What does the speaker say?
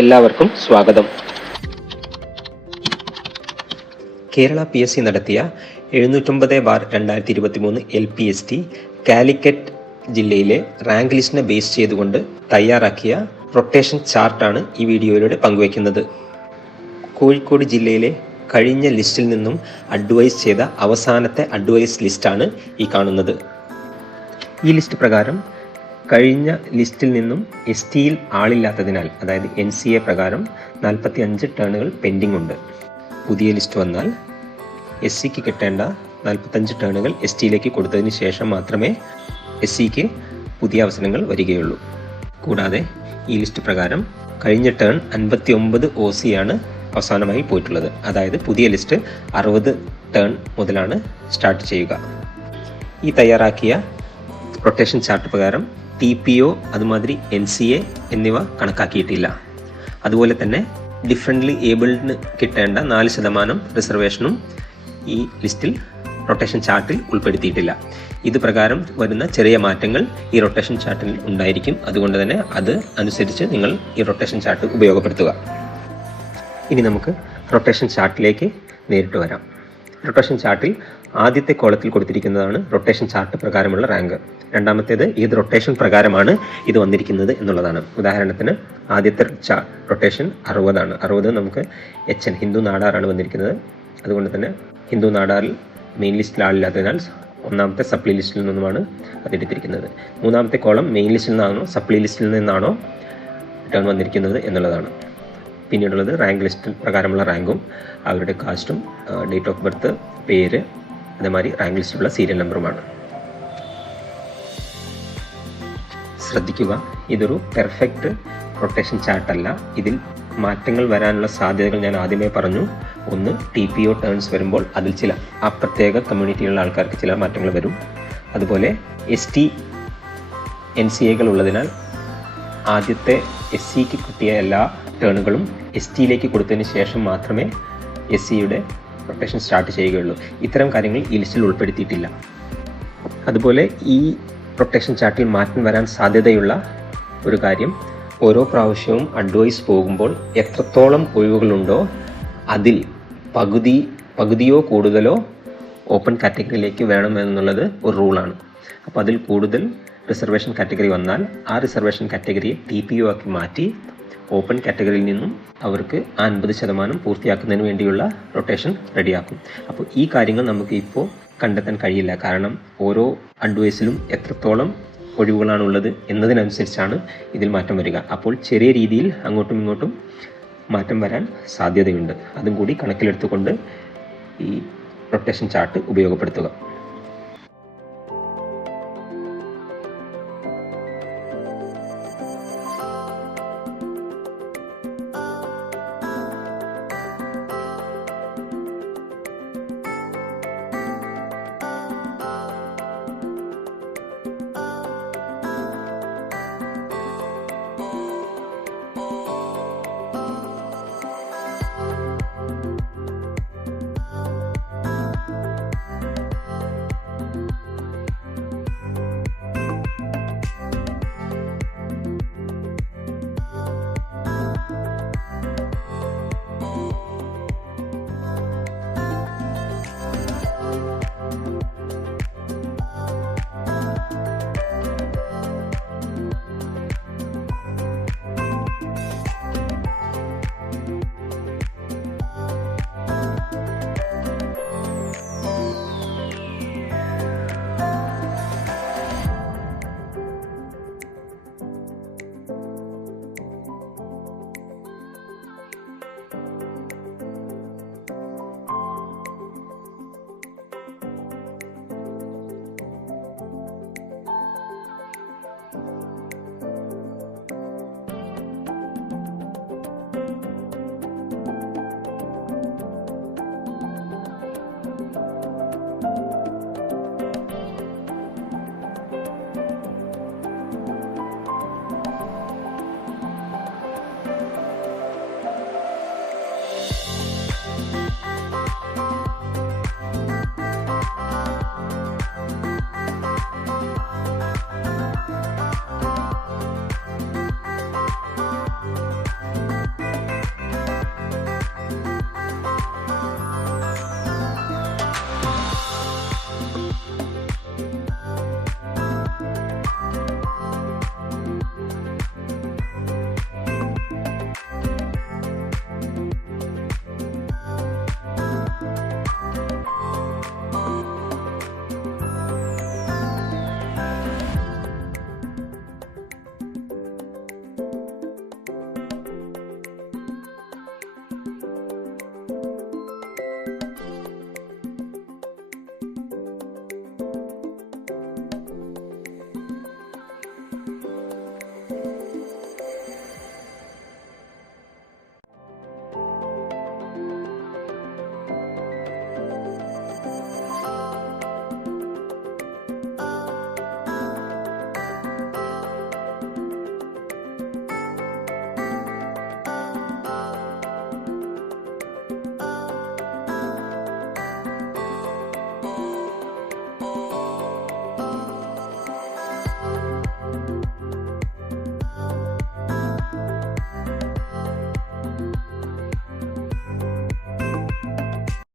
എല്ലാവർക്കും സ്വാഗതം. കേരള PSC നടത്തിയ 709/2023 LPST കാലിക്കറ്റ് ജില്ലയിലെ റാങ്ക് ലിസ്റ്റിനെ ബേസ് ചെയ്തുകൊണ്ട് തയ്യാറാക്കിയ റൊട്ടേഷൻ ചാർട്ടാണ് ഈ വീഡിയോയിലൂടെ പങ്കുവയ്ക്കുന്നത്. കോഴിക്കോട് ജില്ലയിലെ കഴിഞ്ഞ ലിസ്റ്റിൽ നിന്നും അഡ്വൈസ് ചെയ്ത അവസാനത്തെ അഡ്വൈസ് ലിസ്റ്റാണ് ഈ കാണുന്നത്. ഈ ലിസ്റ്റ് പ്രകാരം കഴിഞ്ഞ ലിസ്റ്റിൽ നിന്നും STയിൽ ആളില്ലാത്തതിനാൽ, അതായത് NCA പ്രകാരം 45 ടേണുകൾ പെൻഡിംഗ് ഉണ്ട്. പുതിയ ലിസ്റ്റ് വന്നാൽ SCക്ക് കിട്ടേണ്ട 45 ടേണുകൾ STയിലേക്ക് കൊടുത്തതിന് ശേഷം മാത്രമേ SCക്ക് പുതിയ അവസരങ്ങൾ വരികയുള്ളൂ. കൂടാതെ ഈ ലിസ്റ്റ് പ്രകാരം കഴിഞ്ഞ ടേൺ 59 OC ആണ് അവസാനമായി പോയിട്ടുള്ളത്. അതായത് പുതിയ ലിസ്റ്റ് 60 ടേൺ മുതലാണ് സ്റ്റാർട്ട് ചെയ്യുക. ഈ തയ്യാറാക്കിയ റൊട്ടേഷൻ ചാർട്ട് പ്രകാരം TPO അതുമാതിരി NCA എന്നിവ കണക്കാക്കിയിട്ടില്ല. അതുപോലെ തന്നെ ഡിഫറൻ്റ്ലി ഏബിൾഡിന് കിട്ടേണ്ട 4% റിസർവേഷനും ഈ ലിസ്റ്റിൽ റൊട്ടേഷൻ ചാർട്ടിൽ ഉൾപ്പെടുത്തിയിട്ടില്ല. ഇത് പ്രകാരം വരുന്ന ചെറിയ മാറ്റങ്ങൾ ഈ റൊട്ടേഷൻ ചാർട്ടിൽ ഉണ്ടായിരിക്കും. അതുകൊണ്ട് തന്നെ അത് അനുസരിച്ച് നിങ്ങൾ ഈ റൊട്ടേഷൻ ചാർട്ട് ഉപയോഗപ്പെടുത്തുക. ഇനി നമുക്ക് റൊട്ടേഷൻ ചാർട്ടിലേക്ക് നേരിട്ട് വരാം. റൊട്ടേഷൻ ചാർട്ടിൽ ആദ്യത്തെ കോളത്തിൽ കൊടുത്തിരിക്കുന്നതാണ് റൊട്ടേഷൻ ചാർട്ട് പ്രകാരമുള്ള റാങ്ക്. രണ്ടാമത്തേത് ഏത് റൊട്ടേഷൻ പ്രകാരമാണ് ഇത് വന്നിരിക്കുന്നത് എന്നുള്ളതാണ്. ഉദാഹരണത്തിന് ആദ്യത്തെ റൊട്ടേഷൻ 60 ആണ്. 60 നമുക്ക് HN ഹിന്ദു നാടാറാണ് വന്നിരിക്കുന്നത്. അതുകൊണ്ട് തന്നെ ഹിന്ദു നാടാറിൽ മെയിൻ ലിസ്റ്റിൽ ആളില്ലാത്തതിനാൽ ഒന്നാമത്തെ സപ്ലി ലിസ്റ്റിൽ നിന്നുമാണ് അതെടുത്തിരിക്കുന്നത്. മൂന്നാമത്തെ കോളം മെയിൻ ലിസ്റ്റിൽ നിന്നാണോ സപ്ലി ലിസ്റ്റിൽ നിന്നാണോ ടേൺ വന്നിരിക്കുന്നത് എന്നുള്ളതാണ്. പിന്നീടുള്ളത് റാങ്ക് ലിസ്റ്റ് പ്രകാരമുള്ള റാങ്കും അവരുടെ കാസ്റ്റും ഡേറ്റ് ഓഫ് ബർത്ത്, പേര്, അതേമാതിരി റാങ്ക് ലിസ്റ്റിലുള്ള സീരിയൽ നമ്പറുമാണ്. ശ്രദ്ധിക്കുക, ഇതൊരു പെർഫെക്റ്റ് റൊട്ടേഷൻ ചാർട്ടല്ല. ഇതിൽ മാറ്റങ്ങൾ വരാനുള്ള സാധ്യതകൾ ഞാൻ ആദ്യമേ പറഞ്ഞു. ഒന്ന്, TPO ടേൺസ് വരുമ്പോൾ അതിൽ ചില ആ പ്രത്യേക കമ്മ്യൂണിറ്റിയിലുള്ള ആൾക്കാർക്ക് ചില മാറ്റങ്ങൾ വരും. അതുപോലെ ST NCAകൾ ഉള്ളതിനാൽ ആദ്യത്തെ SCക്ക് കിട്ടിയ എല്ലാ ടേണുകളും STയിലേക്ക് കൊടുത്തതിന് ശേഷം മാത്രമേ SCയുടെ റൊട്ടേഷൻ സ്റ്റാർട്ട് ചെയ്യുകയുള്ളൂ. ഇത്തരം കാര്യങ്ങൾ ഈ ലിസ്റ്റിൽ ഉൾപ്പെടുത്തിയിട്ടില്ല. അതുപോലെ ഈ റൊട്ടേഷൻ ചാർട്ടിൽ മാറ്റം വരാൻ സാധ്യതയുള്ള ഒരു കാര്യം, ഓരോ പ്രാവശ്യവും അഡ്വൈസ് പോകുമ്പോൾ എത്രത്തോളം ഒഴിവുകളുണ്ടോ അതിൽ പകുതിയോ കൂടുതലോ ഓപ്പൺ കാറ്റഗറിയിലേക്ക് വേണമെന്നുള്ളത് ഒരു റൂളാണ്. അപ്പോൾ അതിൽ കൂടുതൽ റിസർവേഷൻ കാറ്റഗറി വന്നാൽ ആ റിസർവേഷൻ കാറ്റഗറിയെ TPO ആക്കി മാറ്റി ഓപ്പൺ കാറ്റഗറിയിൽ നിന്നും അവർക്ക് 50% പൂർത്തിയാക്കുന്നതിന് വേണ്ടിയുള്ള റൊട്ടേഷൻ റെഡിയാക്കും. അപ്പോൾ ഈ കാര്യങ്ങൾ നമുക്ക് ഇപ്പോൾ കണ്ടെത്താൻ കഴിയില്ല. കാരണം ഓരോ അഡ്വൈസിലും എത്രത്തോളം ഒഴിവുകളാണുള്ളത് എന്നതിനനുസരിച്ചാണ് ഇതിൽ മാറ്റം വരിക. അപ്പോൾ ചെറിയ രീതിയിൽ അങ്ങോട്ടും ഇങ്ങോട്ടും മാറ്റം വരാൻ സാധ്യതയുണ്ട്. അതും കൂടി കണക്കിലെടുത്തുകൊണ്ട് ഈ റൊട്ടേഷൻ ചാർട്ട് ഉപയോഗപ്പെടുത്തുക.